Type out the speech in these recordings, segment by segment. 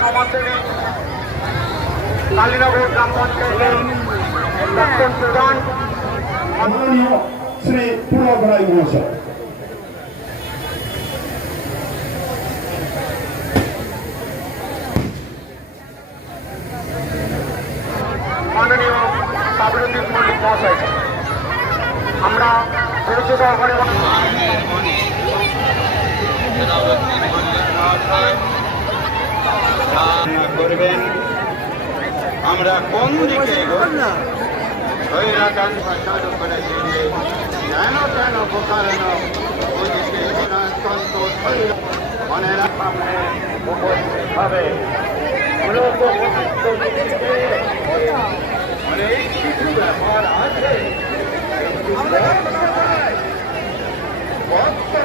সমাজসেবী কালীনগর গ্রাম পঞ্চায়েতের প্রাক্তন প্রধান মাননীয় শ্রী পুলক রায় মহাশয়। মাননীয় সাবিরুদ্দিন মল্লিক মহাশয়, আমরা গুরুত্ব সহকারে করবেন আমরা কোন দিকে স্বৈরাচার চালু করে দিলে যেন যেন প্রকারণ ওদিকে মনে রাখবে উপস্থিত হবে অনেক কিছু ব্যাপার আছে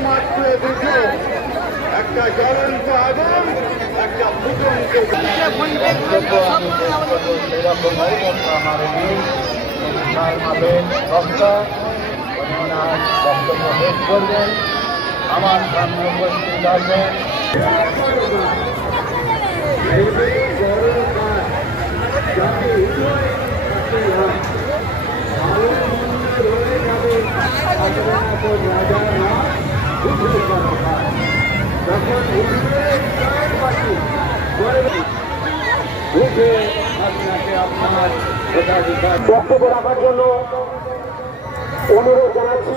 মাত্র দুটো, একটা জ্বলন্ত আগুন, একটা ফুটন্ত করবেন। আমার সামনে উপস্থিত আছেন বক্তব্য রাখার জন্য অনুরোধ জানাচ্ছি।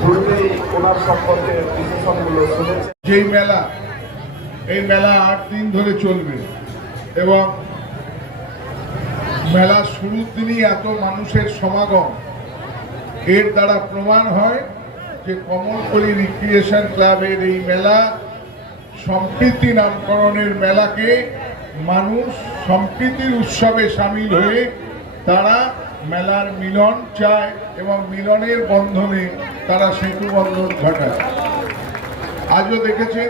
শুরুতেই ওনার সম্পর্কে বিশেষণগুলো শুনেছে। যেই মেলা, এই মেলা 8 দিন ধরে চলবে এবং মেলা শুরুর দিনই এত মানুষের সমাগম, এর দ্বারা প্রমাণ হয় যে কমলকলি রিক্রিয়েশন ক্লাবের এই মেলা সম্প্রীতি নামকরণের মেলাকে মানুষ সম্প্রীতির উৎসবে সামিল হয়ে তারা মেলার মিলন চায় এবং মিলনের বন্ধনে তারা সেতু বন্ধন ঘটায়। আজও দেখেছেন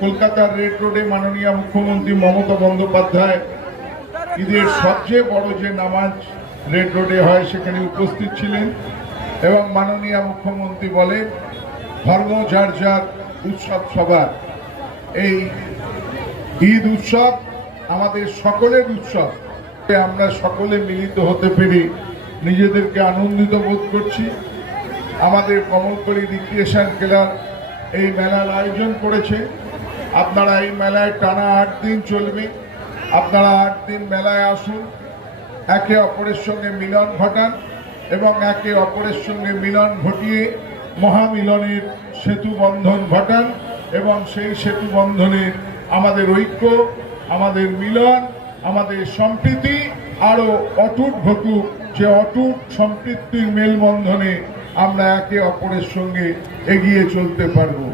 কলকাতার রেড রোডে মাননীয় মুখ্যমন্ত্রী মমতা বন্দ্যোপাধ্যায় ঈদের সবচেয়ে বড় যে নামাজ রেড রোডে হয় সেখানে উপস্থিত ছিলেন এবং মাননীয় মুখ্যমন্ত্রী বলেন ধর্ম যার যার, উৎসব সবার। এই ঈদ উৎসব আমাদের সকলের উৎসব, আমরা সকলে মিলিত হতে পেরে নিজেদেরকে আনন্দিত বোধ করছি। আমাদের কমলকলি রিক্রিয়েশন ক্লাব এই মেলার আয়োজন করেছে। আপনারা এই মেলায় টানা 8 দিন চলবে, আপনারা 8 দিন মেলায় আসুন, একে অপরের সঙ্গে মিলন ঘটান এবং একে অপরের সঙ্গে মিলন ঘটিয়ে মহামিলনের সেতু বন্ধন ঘটান এবং সেই সেতু বন্ধনে আমাদের ঐক্য, আমাদের মিলন, আমাদের সম্প্রীতি আরো অটুট ঘটুক, যে অটুট সম্প্রীতির মেলবন্ধনে আমরা একে অপরের সঙ্গে এগিয়ে চলতে পারবো।